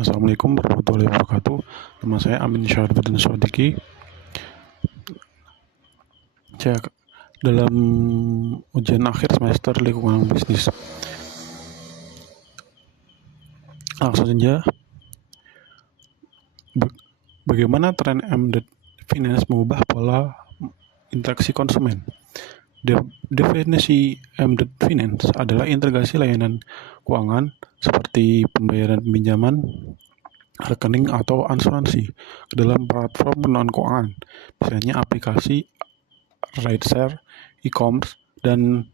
Assalamualaikum warahmatullahi wabarakatuh. Nama saya Amin Syarifudin Shodiki. Saya dalam ujian akhir semester lingkungan bisnis. Langsung saja, bagaimana tren embedded finance mengubah pola interaksi konsumen? Definisi embedded finance adalah integrasi layanan keuangan seperti pembayaran pinjaman, rekening atau asuransi ke dalam platform non-keuangan, misalnya aplikasi rideshare, e-commerce, dan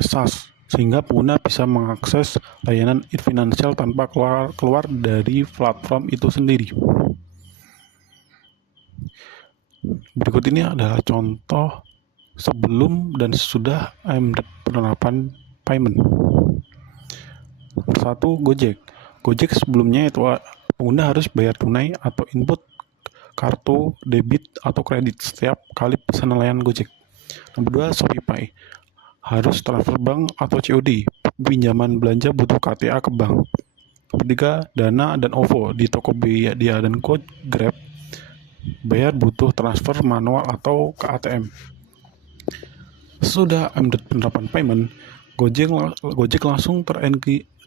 SaaS, sehingga pengguna bisa mengakses layanan finansial tanpa keluar dari platform itu sendiri. Berikut ini adalah contoh sebelum dan sesudah penerapan payment. Satu, Gojek. Gojek sebelumnya itu pengguna harus bayar tunai atau input kartu debit atau kredit setiap kali pesanan layanan Gojek. Nomor 2, Shopee. Harus transfer bank atau COD. Pinjaman belanja butuh KTA ke bank. Nomor 3, Dana dan OVO. Di Tokopedia dan Grab, bayar butuh transfer manual atau ke ATM. Sesudah penerapan payment, Gojek langsung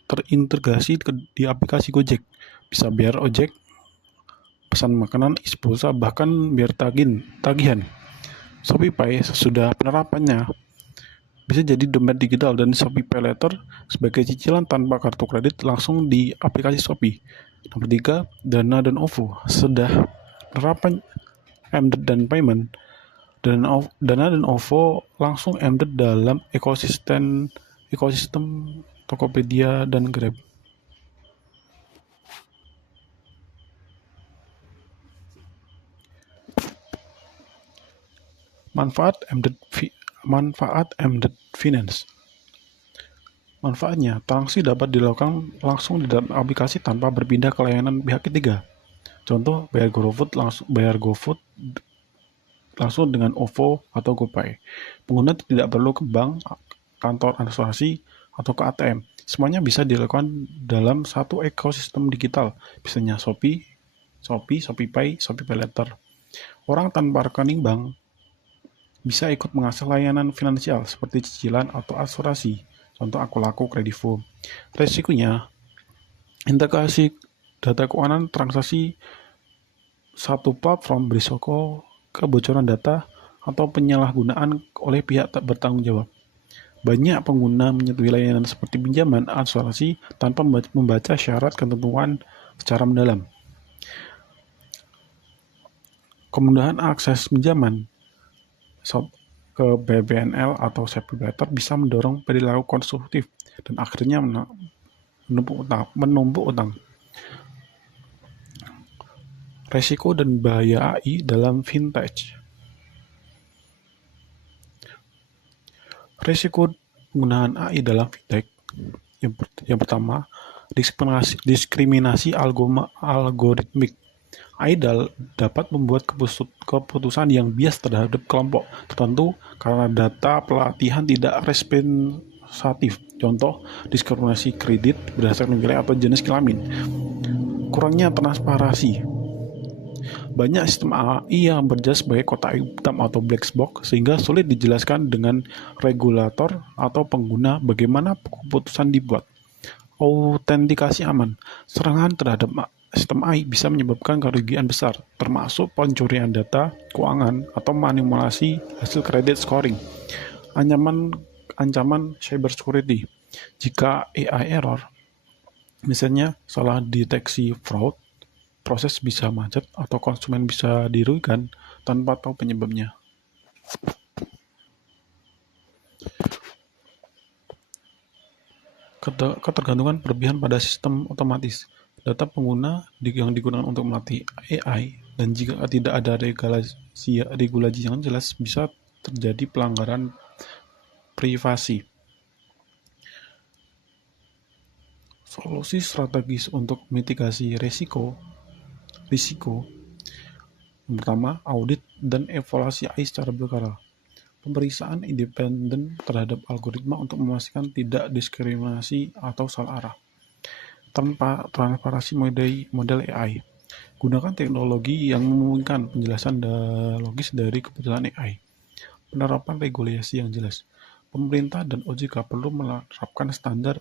terintegrasi di aplikasi Gojek. Bisa bayar ojek, pesan makanan, pulsa, bahkan bayar tagihan. Shopee sesudah penerapannya bisa jadi dompet digital dan Shopee Pay Later sebagai cicilan tanpa kartu kredit langsung di aplikasi Shopee. Nomor 3, Dana dan OVO. Sesudah penerapan embedded dan payment, Dana dan OVO langsung embedded dalam ekosistem Tokopedia dan Grab. Manfaat embedded finance. Manfaatnya, transaksi dapat dilakukan langsung di dalam aplikasi tanpa berpindah ke layanan pihak ketiga. Contoh, bayar GoFood langsung dengan OVO atau GoPay. Pengguna tidak perlu ke bank, kantor asuransi, atau ke ATM. Semuanya bisa dilakukan dalam satu ekosistem digital, misalnya Shopee Pay, Shopee Pay Later. Orang tanpa rekening bank bisa ikut mengakses layanan finansial seperti cicilan atau asuransi, contoh Akulaku, Kredivo. Resikonya, integrasi data keuangan transaksi satu platform berisiko kebocoran data atau penyalahgunaan oleh pihak tak bertanggung jawab. Banyak pengguna menyetujui layanan seperti pinjaman, asuransi tanpa membaca syarat ketentuan secara mendalam. Kemudahan akses pinjaman ke BBNL atau Shopee Later bisa mendorong perilaku konsumtif dan akhirnya menumpuk utang. Resiko dan bahaya AI dalam fintech. Resiko penggunaan AI dalam fintech yang pertama, diskriminasi algoritmik. AI dapat membuat keputusan yang bias terhadap kelompok tertentu karena data pelatihan tidak representatif. Contoh, diskriminasi kredit berdasarkan wilayah atau jenis kelamin. Kurangnya transparansi. Banyak sistem AI yang berjas sebagai kotak hitam atau black box sehingga sulit dijelaskan dengan regulator atau pengguna bagaimana keputusan dibuat. Autentikasi aman. Serangan terhadap sistem AI bisa menyebabkan kerugian besar, termasuk pencurian data keuangan atau manipulasi hasil kredit scoring. Ancaman cybersecurity. Jika AI error, misalnya salah deteksi fraud, proses bisa macet atau konsumen bisa dirugikan tanpa tahu penyebabnya. Ketergantungan berlebihan pada sistem otomatis. Data pengguna yang digunakan untuk melatih AI dan jika tidak ada regulasi yang jelas bisa terjadi pelanggaran privasi. Solusi strategis untuk mitigasi risiko. Yang pertama, audit dan evaluasi AI secara berkala. Pemeriksaan independen terhadap algoritma untuk memastikan tidak diskriminasi atau salah arah. tanpa transparansi model AI. Gunakan teknologi yang memungkinkan penjelasan logis dari keputusan AI. Penerapan regulasi yang jelas. Pemerintah dan OJK perlu menerapkan standar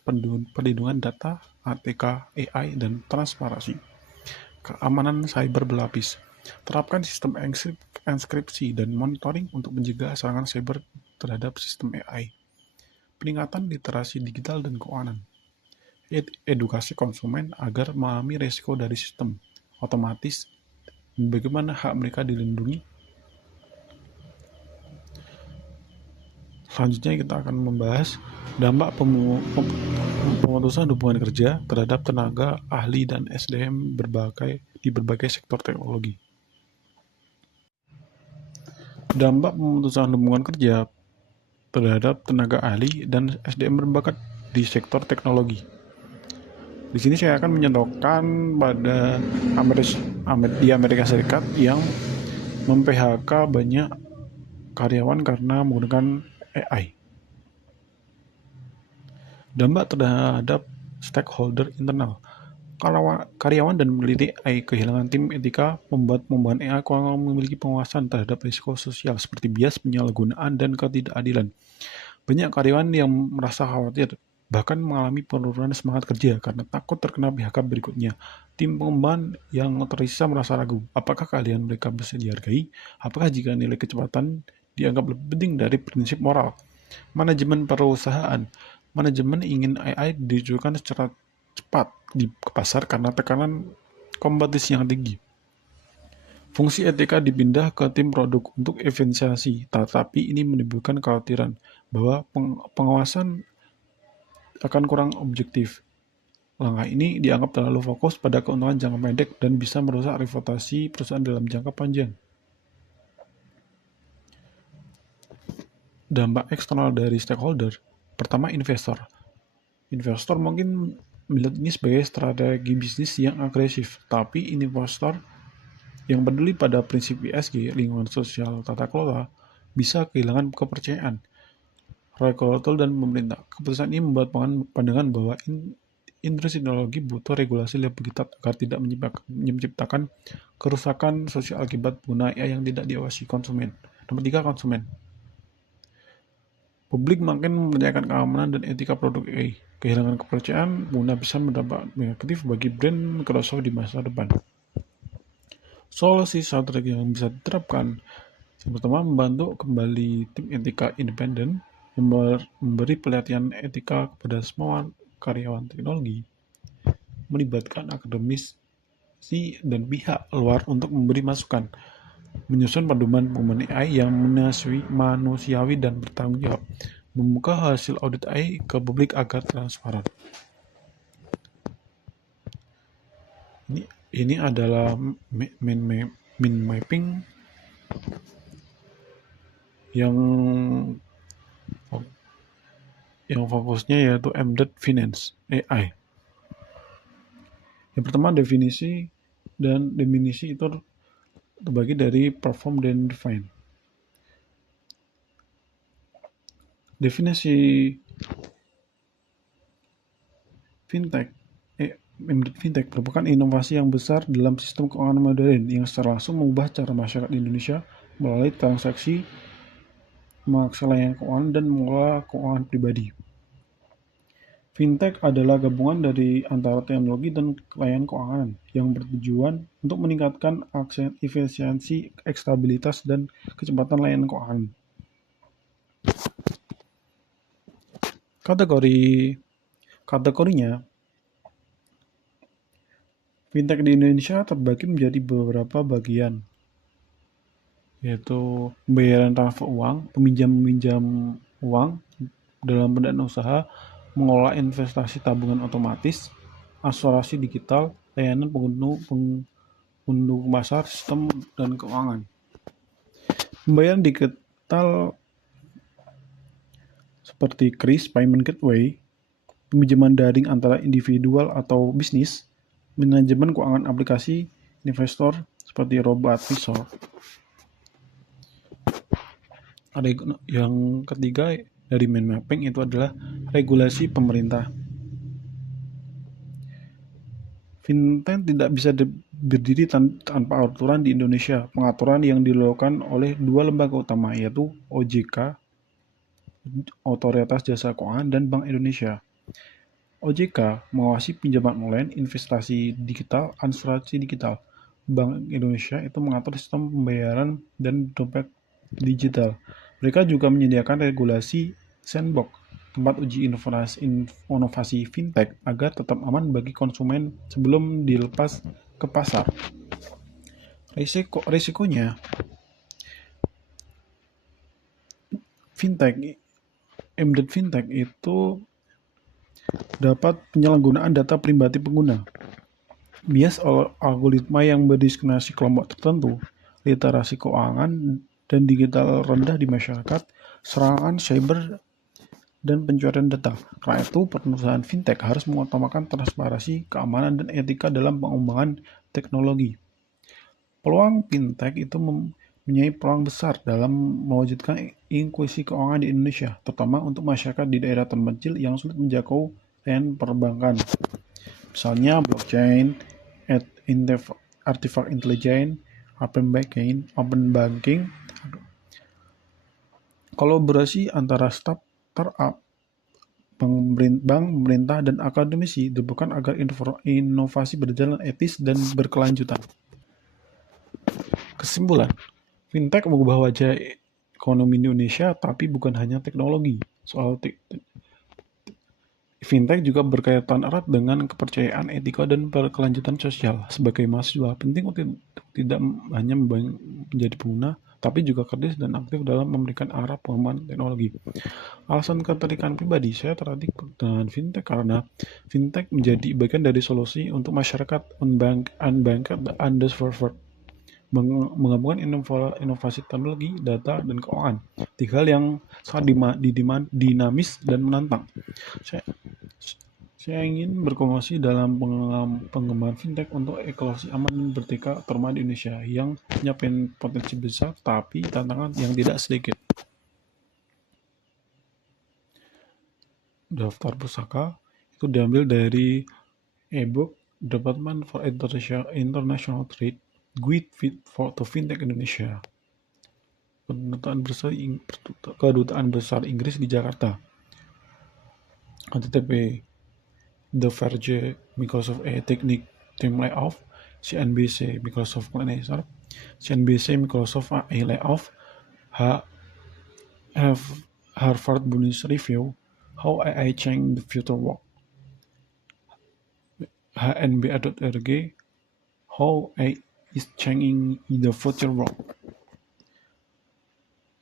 perlindungan data, ATK, AI, dan transparansi. Keamanan cyber berlapis. Terapkan sistem enkripsi dan monitoring untuk mencegah serangan cyber terhadap sistem AI. Peningkatan literasi digital dan keuangan. Edukasi konsumen agar memahami risiko dari sistem otomatis dan bagaimana hak mereka dilindungi. Selanjutnya kita akan membahas dampak pemutusan hubungan kerja terhadap tenaga ahli dan SDM di berbagai sektor teknologi. Dampak pemutusan hubungan kerja terhadap tenaga ahli dan SDM berbakat di sektor teknologi. Di sini saya akan mencontohkan pada di Amerika Serikat yang mem-PHK banyak karyawan karena menggunakan AI. Dampak terhadap stakeholder internal. Karyawan dan peneliti AI kehilangan tim etika membuat pembuatan AI kurang memiliki pengawasan terhadap risiko sosial seperti bias, penyalahgunaan, dan ketidakadilan. Banyak karyawan yang merasa khawatir, bahkan mengalami penurunan semangat kerja karena takut terkena PHK berikutnya. Tim pengembangan yang tersisa merasa ragu, apakah keahlian mereka bisa dihargai? Apakah jika nilai kecepatan dianggap lebih penting dari prinsip moral? Manajemen perusahaan. Manajemen ingin AI diluncurkan secara cepat ke pasar karena tekanan kompetisi yang tinggi. Fungsi etika dipindah ke tim produk untuk efisiensi, tetapi ini menimbulkan kekhawatiran bahwa pengawasan akan kurang objektif. Langkah ini dianggap terlalu fokus pada keuntungan jangka pendek dan bisa merusak reputasi perusahaan dalam jangka panjang. Dampak eksternal dari stakeholder. Pertama, investor. Investor mungkin melihat ini sebagai strategi bisnis yang agresif, tapi investor yang peduli pada prinsip ESG, lingkungan sosial, tata kelola, bisa kehilangan kepercayaan regulator dan pemerintah. Keputusan ini membuat pandangan bahwa industri teknologi butuh regulasi lebih ketat agar tidak menciptakan kerusakan sosial akibat pengguna AI yang tidak diawasi konsumen. Nomor 3, konsumen. Publik makin mempertanyakan keamanan dan etika produk AI. Kehilangan kepercayaan pengguna bisa berdampak negatif bagi brand Microsoft di masa depan. Solusi strategi yang bisa diterapkan. Yang pertama, membantu kembali tim etika independen, memberi pelatihan etika kepada semua karyawan teknologi, melibatkan akademisi dan pihak luar untuk memberi masukan, menyusun pedoman pengembangan AI yang manusiawi dan bertanggung jawab, membuka hasil audit AI ke publik agar transparan. Ini adalah mind mapping yang fokusnya yaitu embedded finance AI. Yang pertama, definisi itu terbagi dari perform dan define. Definisi embedded fintech merupakan inovasi yang besar dalam sistem keuangan modern yang secara langsung mengubah cara masyarakat Indonesia melalui transaksi, mengakses layanan keuangan, dan mengelola keuangan pribadi. Fintech adalah gabungan dari antara teknologi dan layanan keuangan yang bertujuan untuk meningkatkan efisiensi, stabilitas, dan kecepatan layanan keuangan. Kategorinya, fintech di Indonesia terbagi menjadi beberapa bagian, yaitu pembayaran transfer uang, peminjam uang dalam pendanaan usaha, mengelola investasi tabungan otomatis, asuransi digital, layanan pengunduh pasar, sistem, dan keuangan. Pembayaran digital seperti KRIS, Payment Gateway, pinjaman daring antara individual atau bisnis, manajemen keuangan aplikasi investor seperti Robo-Advisor. Ada yang ketiga dari mind mapping itu adalah regulasi pemerintah. Fintech tidak bisa berdiri tanpa aturan di Indonesia. Pengaturan yang dilakukan oleh dua lembaga utama, yaitu OJK, Otoritas Jasa Keuangan, dan Bank Indonesia. OJK mengawasi pinjaman online, investasi digital, asuransi digital. Bank Indonesia itu mengatur sistem pembayaran dan dompet digital. Mereka juga menyediakan regulasi sandbox, tempat uji inovasi fintech agar tetap aman bagi konsumen sebelum dilepas ke pasar. Risikonya, embedded fintech itu dapat penyalahgunaan data pribadi pengguna, bias algoritma yang berdiskriminasi kelompok tertentu, literasi keuangan dan digital rendah di masyarakat, serangan cyber, dan pencurian data. Karena itu, perusahaan fintech harus mengutamakan transparansi, keamanan, dan etika dalam pengembangan teknologi. Peluang fintech itu mempunyai peluang besar dalam mewujudkan inklusi keuangan di Indonesia, terutama untuk masyarakat di daerah terpencil yang sulit menjangkau layanan perbankan. Misalnya blockchain, artificial intelligence, open banking, kolaborasi antara startup, bank, pemerintah, dan akademisi dibutuhkan agar inovasi berjalan etis dan berkelanjutan. Kesimpulan, fintech mengubah wajah ekonomi Indonesia, tapi bukan hanya teknologi. Fintech juga berkaitan erat dengan kepercayaan, etika, dan berkelanjutan sosial. Sebagai mahasiswa, penting untuk tidak hanya menjadi pengguna, tapi juga kritis dan aktif dalam memberikan arah pengembangan teknologi. Alasan ketertarikan pribadi, saya tertarik dengan fintech karena fintech menjadi bagian dari solusi untuk masyarakat unbanked, underserved, menggabungkan inovasi teknologi, data, dan keuangan. Tiga hal yang sangat dinamis dan menantang. Saya ingin berkontribusi dalam pengembangan fintech untuk ekologi aman dan bertika terutama di Indonesia yang punya potensi besar tapi tantangan yang tidak sedikit. Daftar pusaka itu diambil dari e-book Department for International Trade Guide to Fintech Indonesia, Kedutaan Besar Inggris di Jakarta. http The Verge, Microsoft Technique Team Layoff, CNBC Microsoft Planner, CNBC Microsoft AI Layoff, Harvard Business Review, How AI Changed the Future Work, HNBA.org, How AI is Changing the Future Work.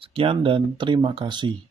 Sekian dan terima kasih.